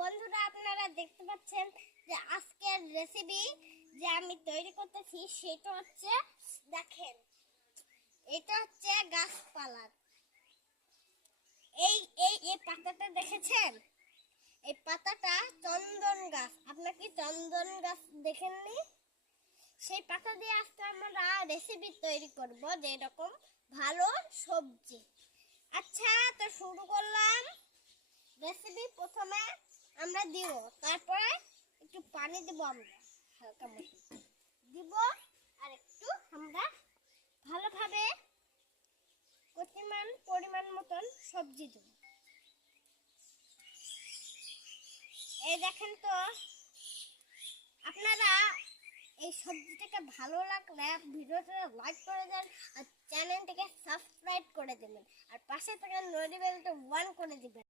বন্ধুরা, আপনারা দেখতে পাচ্ছেন যে আজকের রেসিপি যে আমি তৈরি করতেছি সেটা হচ্ছে, দেখেন, এটা হচ্ছে গাছপালার এই এই এই পাতাটা দেখেছেন? এই পাতাটা চন্দন গাছ। আপনারা কি চন্দন গাছ দেখেননি? সেই পাতা দিয়ে আজকে আমরা রেসিপি তৈরি করব, যে এরকম ভালো সবজি। আচ্ছা, তো শুরু করলাম রেসিপি। প্রথমে আমরা দিব, তারপরে একটু পানি দিব, আমরা হালকা মতো দিব, আর একটু আমরা ভালোভাবে পরিমাণ মতন সবজি দেব। এই দেখেন, তো আপনারা এই সবজিটাকে ভালো লাগলে ভিডিওটা লাইক করে দেন আর চ্যানেলটিকে সাবস্ক্রাইব করে দেবেন, আর পাশে থাকা নোটিফিকেশনটা অন করে দিবেন।